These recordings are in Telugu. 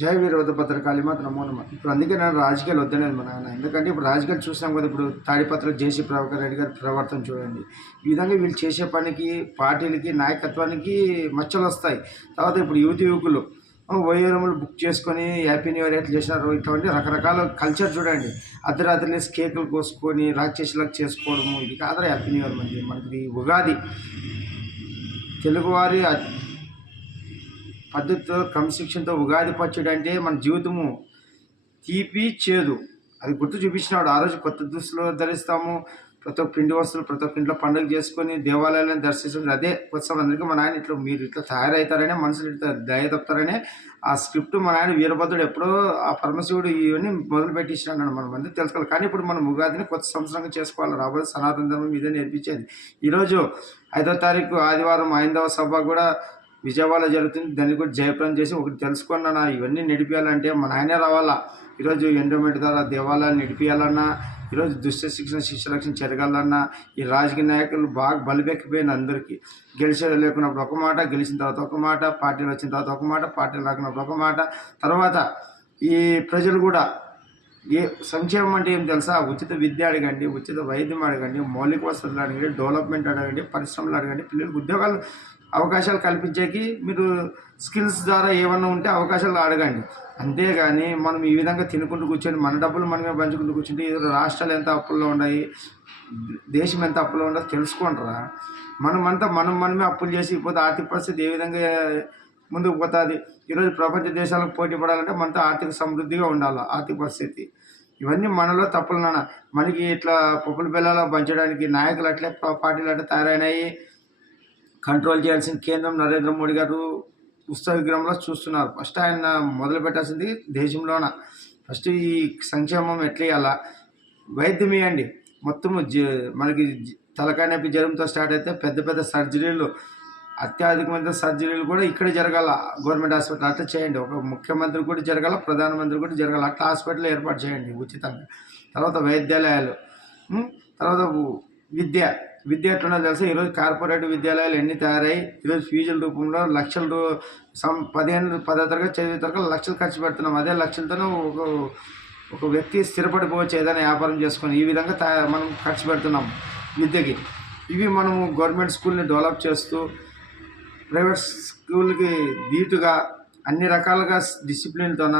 జై వీరవద్ద భద్రకాళి మాత నమో నమ. ఇప్పుడు అందుకే నేను రాజకీయాలు వద్దనేది మా నాన్న. ఎందుకంటే ఇప్పుడు రాజకీయాలు చూసాం కదా, ఇప్పుడు తాడిపత్ర జేసీ ప్రభాకర్ రెడ్డి గారి ప్రవర్తన చూడండి. ఈ విధంగా వీళ్ళు చేసే పనికి, పార్టీలకి, నాయకత్వానికి మచ్చలు వస్తాయి. తర్వాత ఇప్పుడు యువకులు వయోరములు బుక్ చేసుకొని హ్యాపీ న్యూ ఇయర్ ఎట్లా చేసినారు, ఇటువంటి రకరకాల కల్చర్ చూడండి. అర్ధరాత్రి లేసి కేకులు కోసుకొని రాక్షసులకు చేసుకోవడము, ఇది కాదు హ్యాపీ న్యూ ఇయర్. మనకి ఉగాది తెలుగువారి పద్ధతితో క్రమశిక్షణతో ఉగాది పచ్చడి అంటే మన జీవితము తీపి చేదు అది గుర్తు చూపించినాడు. ఆ రోజు కొత్త దుస్తులు ధరిస్తాము, ప్రతి ఒక్క పిండి వస్తువులు ప్రతి ఒక్క ఇంట్లో పండుగ చేసుకొని దేవాలయాలను దర్శిస్తుంది. అదే ఉత్సవం. అందుకే మా నాయన ఇట్లా మీరు ఇట్లా తయారవుతారనే, మనుషులు ఇట్లా దయ తప్పుతారనే ఆ స్క్రిప్ట్ మా నాయన వీరభద్రుడు ఎప్పుడో ఆ పరమశివుడు ఇవన్నీ మొదలు పెట్టించినాడు. మనం మంది తెలుసుకోవాలి. కానీ ఇప్పుడు మనం ఉగాదిని కొత్త సంవత్సరంగా చేసుకోవాలి. రాబోయే సనాతన ధర్మం ఇదే నేర్పించేది. ఈరోజు 5వ తారీఖు ఆదివారం 5వ సభ కూడా విజయవాడలో జరుగుతుంది. దాన్ని కూడా జయప్రదం చేసి ఒకటి తెలుసుకున్నా, ఇవన్నీ నడిపించాలంటే మన ఆయనే రావాలా. ఈరోజు ఎండోమెంట్ ద్వారా దేవాలయాన్ని నడిపించాలన్నా, ఈరోజు దుష్ట శిక్షణ శిక్షరక్షణ జరగాలన్నా ఈ రాజకీయ నాయకులు బాగా బలిపెక్కిపోయింది. అందరికీ గెలిచేది లేకున్నప్పుడు ఒక మాట, గెలిచిన తర్వాత ఒక మాట, పార్టీలు వచ్చిన తర్వాత ఒక మాట, పార్టీలు రాకున్నప్పుడు ఒక మాట. తర్వాత ఈ ప్రజలు కూడా సంక్షేమం అంటే ఏం తెలుసా? ఉచిత విద్య అడగండి, ఉచిత వైద్యం అడగండి, మౌలిక వసతులు అడగండి, డెవలప్మెంట్ అడగండి, పరిశ్రమలు అడగండి, పిల్లలకు ఉద్యోగాలు అవకాశాలు కల్పించేకి మీరు స్కిల్స్ ద్వారా ఏమన్నా ఉంటే అవకాశాలు అడగండి. అంతేగాని మనం ఈ విధంగా తినుకుంటూ కూర్చొని మన డబ్బులు మనమే పంచుకుంటూ కూర్చుంటే రాష్ట్రాలు ఎంత అప్పుల్లో ఉన్నాయి, దేశం ఎంత అప్పుల్లో ఉండదో తెలుసుకుంటారా? మనమే అప్పులు చేసి పోతే ఆర్థిక పరిస్థితి ఏ విధంగా ముందుకు పోతుంది? ఈరోజు ప్రపంచ దేశాలకు పోటీ పడాలంటే మనతో ఆర్థిక సమృద్ధిగా ఉండాలి. ఆర్థిక పరిస్థితి ఇవన్నీ మనలో తప్పులు నాన్న. మనకి ఇట్లా పప్పుల బెల్లాలో పంచడానికి నాయకులు అట్లే పార్టీలు అట్లా తయారైనాయి. కంట్రోల్ చేయాల్సిన కేంద్రం నరేంద్ర మోడీ గారు ఉత్సవ విగ్రహంలో చూస్తున్నారు. ఫస్ట్ ఆయన మొదలు పెట్టాల్సింది దేశంలోన ఫస్ట్ ఈ సంక్షేమం ఎట్లా ఇవ్వాలా, వైద్యం ఇవ్వండి. మొత్తము మనకి తలకాయ నొప్పి జ్వరంతో స్టార్ట్ అయితే పెద్ద పెద్ద సర్జరీలు, అత్యధికమైన సర్జరీలు కూడా ఇక్కడే జరగాల. గవర్నమెంట్ హాస్పిటల్ అట్లా చేయండి. ఒక ముఖ్యమంత్రి కూడా జరగాల, ప్రధానమంత్రి కూడా జరగాల. అట్లా హాస్పిటల్ ఏర్పాటు చేయండి ఉచితంగా. తర్వాత వైద్యాలయాలు, తర్వాత విద్య ఎట్లున్నా తెలుసా? ఈరోజు కార్పొరేట్ విద్యాలయాలు ఎన్ని తయారై ఈరోజు ఫీజుల రూపంలో లక్షలు 10వ తరగతి చదివే తరగతి లక్షలు ఖర్చు పెడుతున్నాం. అదే లక్షలతోనే ఒక వ్యక్తి స్థిరపడిపోవచ్చు ఏదైనా వ్యాపారం చేసుకొని. ఈ విధంగా మనం ఖర్చు పెడుతున్నాం విద్యకి. ఇవి మనము గవర్నమెంట్ స్కూల్ని డెవలప్ చేస్తూ ప్రైవేట్ స్కూల్కి ధీటుగా అన్ని రకాలుగా డిసిప్లిన్తోన,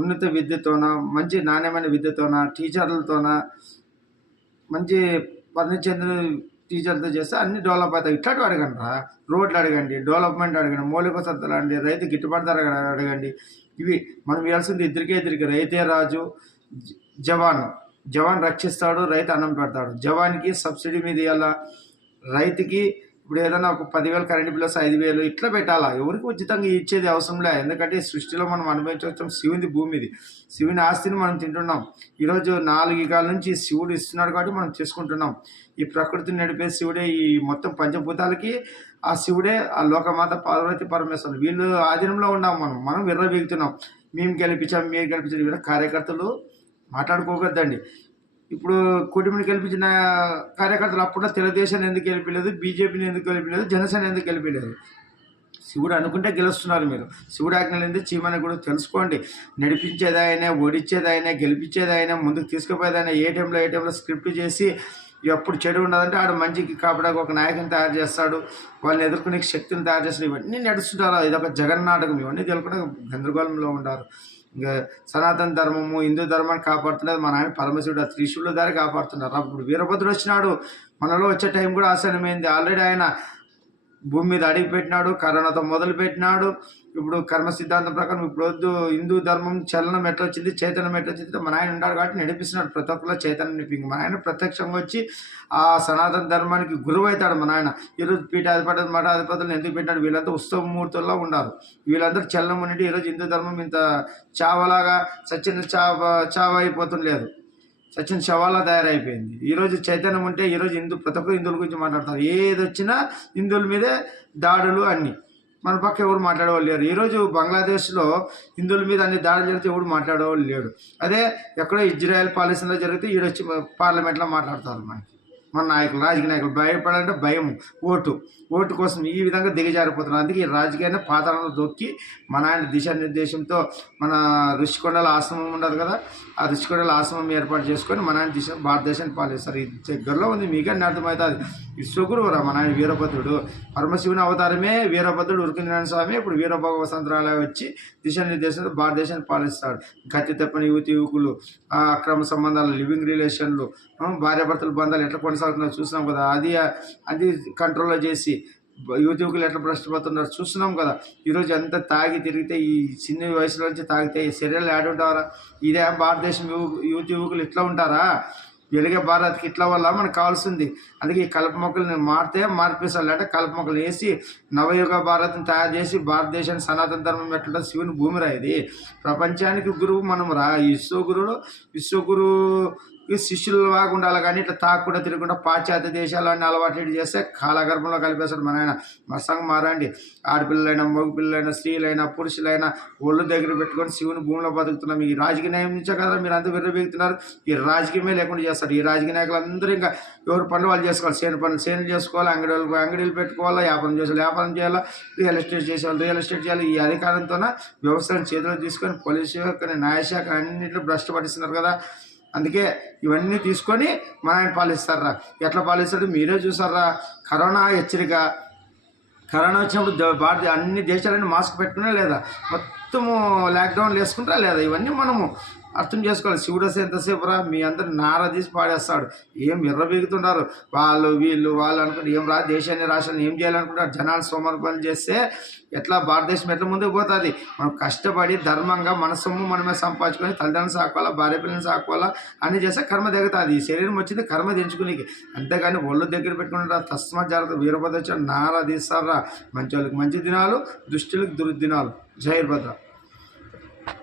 ఉన్నత విద్యతోన, మంచి నాణ్యమైన విద్యతోన, టీచర్లతోన, మంచి పరిణతి చెందిన టీచర్తో చేస్తే అన్ని డెవలప్ అవుతాయి. ఇట్లాంటివి అడగండి రా. రోడ్లు అడగండి, డెవలప్మెంట్ అడగండి, మౌలిక వసతులు అడగండి, రైతు గిట్టుబాటు ధర అడగండి. ఇవి మనం ఇవ్వాల్సింది ఇద్దరికే. రైతే రాజు, జవాన్ రక్షిస్తాడు, రైతు అన్నం పెడతాడు. జవాన్కి సబ్సిడీ మీద ఇవ్వాలా, రైతుకి ఇప్పుడు ఏదైనా ఒక 10,000 కరెంట్ బిల్ వస్తే 5,000 ఇట్లా పెట్టాలా. ఎవరికి ఉచితంగా ఇచ్చేది అవసరం లే. ఎందుకంటే సృష్టిలో మనం అనుభవించవచ్చు. శివుని భూమి ఇది, శివుని ఆస్తిని మనం తింటున్నాం. ఈరోజు 4 యుగాల నుంచి శివుడు ఇస్తున్నాడు కాబట్టి మనం తీసుకుంటున్నాం. ఈ ప్రకృతిని నడిపే శివుడే, ఈ మొత్తం పంచభూతాలకి ఆ శివుడే, ఆ లోకమాత పార్వతి పరమేశ్వరుడు. వీళ్ళు ఆధీనంలో ఉన్నాం. మనం విర్రబీగుతున్నాం. మేము గెలిపించాం, మీరు గెలిపించాం. వీళ్ళ కార్యకర్తలు మాట్లాడుకోవద్దండి. ఇప్పుడు కూటమిని గెలిపించిన కార్యకర్తలు అప్పుడు తెలుగుదేశాన్ని ఎందుకు గెలిపలేదు, బీజేపీని ఎందుకు గెలిపలేదు, జనసేన ఎందుకు గెలిపలేదు? శివుడు అనుకుంటే గెలుస్తున్నారు మీరు. శివుడు ఆజ్ఞలు ఎందుకు చీమని కూడా తెలుసుకోండి. నడిపించేదాయనే, ఓడించేదాయనే, గెలిపించేదాయనే, ముందుకు తీసుకుపోయేదాయనే. ఏ టైంలో స్క్రిప్ట్ చేసి ఎప్పుడు చెడు ఉండదంటే ఆడు మంచికి కాపాడక ఒక నాయకుని తయారు చేస్తాడు, వాళ్ళని ఎదుర్కొనే శక్తిని తయారు చేస్తాడు. ఇవన్నీ నడుస్తుంటారు. ఇదొక జగన్నాటకం. ఇవన్నీ తెలుసుకుంటే గందరగోళంలో ఉంటారు. ఇంకా సనాతన ధర్మము, హిందూ ధర్మాన్ని కాపాడుతున్నది మన ఆయన పరమశివుడు. త్రిశూల ద్వారా కాపాడుతున్నారు. అప్పుడు వీరభద్రుడు వచ్చినాడు. మనలో వచ్చే టైం కూడా ఆసన్నమైంది. ఆల్రెడీ ఆయన భూమి మీద అడిగి పెట్టినాడు, కరోనాతో మొదలు పెట్టినాడు. ఇప్పుడు కర్మ సిద్ధాంతం ప్రకారం ఇప్పుడు వద్దు, హిందూ ధర్మం చలనం ఎట్లా వచ్చింది, చైతన్యం ఎట్లా వచ్చింది, మన ఆయన ఉన్నాడు కాబట్టి నడిపిస్తున్నాడు. ప్రతి ఒక్కరిలో చైతన్యం నింపి మన ఆయన ప్రత్యక్షంగా వచ్చి ఆ సనాతన ధర్మానికి గురువు అవుతాడు. మన ఆయన ఈరోజు పీఠాధిపతులు, మఠాధిపతులను ఎందుకు పెట్టాడు? వీళ్ళంతా ఉత్సవమూర్తుల్లో ఉన్నారు. వీళ్ళందరూ చలనం ఉండి ఈరోజు హిందూ ధర్మం ఇంత చావలాగా సచిన చావ అయిపోతుంది లేదు, సచిన్ శవాలా తయారైపోయింది. ఈరోజు చైతన్యం ఉంటే ఈరోజు ప్రతి ఒక్కరు హిందువుల గురించి మాట్లాడతారు. ఏది వచ్చినా హిందువుల మీదే దాడులు అన్నీ. మన పక్క ఎవరు మాట్లాడేవాళ్ళు లేరు. ఈరోజు బంగ్లాదేశ్లో హిందువుల మీద అన్ని దాడులు జరిగితే ఎవరు మాట్లాడేవాళ్ళు లేడు. అదే ఎక్కడో ఇజ్రాయెల్ పాలస్తీనాలో జరిగితే ఈడొచ్చి పార్లమెంట్లో మాట్లాడతారు. మనకి మన నాయకులు, రాజకీయ నాయకులు భయపడాలంటే భయం, ఓటు కోసం ఈ విధంగా దిగజారిపోతున్నారు. అందుకే ఈ రాజకీయాన్ని పాతాళంలో దొక్కి మన ఆయన దిశానిర్దేశంతో మన ఋషికొండల ఆశ్రమం ఉండదు కదా, ఆ ఋషికొండల ఆశ్రమం ఏర్పాటు చేసుకొని మన ఆయన భారతదేశాన్ని పాలిస్తారు. ఇది దగ్గరలో ఉంది, మీకన్నీ అర్థమవుతుంది. విశ్వగురువురా మన ఆయన వీరభద్రుడు, పరమశివుని అవతారమే వీరభద్రుడు. ఉరుకుందినారాయణ స్వామి ఇప్పుడు వీరభగవ సంత్రాలయ వచ్చి దిశానిర్దేశంతో భారతదేశాన్ని పాలిస్తాడు. గతి తప్పని యువకులు, అక్రమ సంబంధాలు, లివింగ్ రిలేషన్లు, భార్యాభర్తల బంధాలు ఎట్లా కొనసాగుతున్నారో చూసినాం కదా. అది కంట్రోల్లో చేసి యువకులు ఎట్లా భ్రష్టపోతున్నారు చూస్తున్నాం కదా. ఈరోజు ఎంత తాగి తిరిగితే, ఈ చిన్న వయసులో నుంచి తాగితే శరీరాలు యాడ్ ఉంటారా? ఇదే భారతదేశం యువకులు ఇట్లా ఉంటారా? వెలిగే భారత్కి ఇట్లా వల్ల మనకు కావాల్సింది. అందుకే ఈ కలుపు మొక్కల్ని మార్పేసాలి. అంటే కలుపు మొక్కలు వేసి నవయుగ భారత్ని తయారు చేసి భారతదేశాన్ని సనాతన ధర్మం ఎట్లుంటుంది, శివుని భూమిరా ఇది. ప్రపంచానికి గురువు మనం రా. విశ్వగురువుకి శిష్యులు లాగా ఉండాలి, కానీ ఇట్లా తాకుండా తిరగకుండా పాశ్చాత్య దేశాలన్నీ అలవాటు చేస్తే కాలగర్భంలో కలిపేస్తాడు మన ఆయన. మసంగా మారండి. ఆడపిల్లలైనా, మగపిల్లలైనా, స్త్రీలైనా, పురుషులైనా ఒళ్ళు దగ్గర పెట్టుకొని శివుని భూమిలో బతుకుతున్నాం. ఈ రాజకీయ న్యాయం నుంచే కదా మీరు అంతా విర్రబీగుతున్నారు. ఈ రాజకీయమే లేకుండా చేస్తారు. ఈ రాజకీయ నాయకులు అందరూ ఇంకా ఎవరు పనులు వాళ్ళు చేసుకోవాలి. చేనులు చేసుకోవాలి, అంగడీలు పెట్టుకోవాలా, వ్యాపారం చేయాలా, రియల్ ఎస్టేట్ చేసేవాళ్ళు రియల్ ఎస్టేట్ చేయాలి. ఈ అధికారంతోన వ్యవస్థను చేతిలో తీసుకొని పోలీసు శాఖ, న్యాయశాఖ అన్నింటిలో భ్రష్టపడిస్తున్నారు కదా. అందుకే ఇవన్నీ తీసుకొని మన ఆయన పాలిస్తారా. ఎట్లా పాలిస్తాడు మీరే చూసారా. కరోనా హెచ్చరిక, కరోనా వచ్చినప్పుడు అన్ని దేశాలన్నీ మాస్క్ పెట్టుకునే లేదా, మొత్తము లాక్డౌన్లు వేసుకుంటారా లేదా, ఇవన్నీ మనము అర్థం చేసుకోవాలి. శివుడు వస్తే ఎంతసేపు రా, మీ అందరు నార తీసి పాడేస్తాడు. ఏం ఎర్రబీగుతున్నారు వీళ్ళు అనుకుంటే ఏం దేశాన్ని రాష్ట్రాన్ని ఏం చేయాలనుకుంటారు. జనాలు సోమర్పణలు చేస్తే ఎట్లా భారతదేశం ఎట్లా ముందుకు పోతుంది. మనం కష్టపడి ధర్మంగా మన సొమ్ము మనమే సంపాదించుకొని తల్లిదండ్రులు సాకోవాలా, భార్య పిల్లల్ని సాకోవాలా అని చేస్తే కర్మ దిగుతుంది. ఈ శరీరం వచ్చింది కర్మ తెంచుకునేకి, అంతేగాని ఒళ్ళు దగ్గర పెట్టుకుంటారా. తస్మాత్ జాగ్రత్త. వీరభద్ర నారా తీస్తారా. మంచి వాళ్ళకి మంచి దినాలు, దుష్టులకు దుర్దినాలు. జై భద్ర.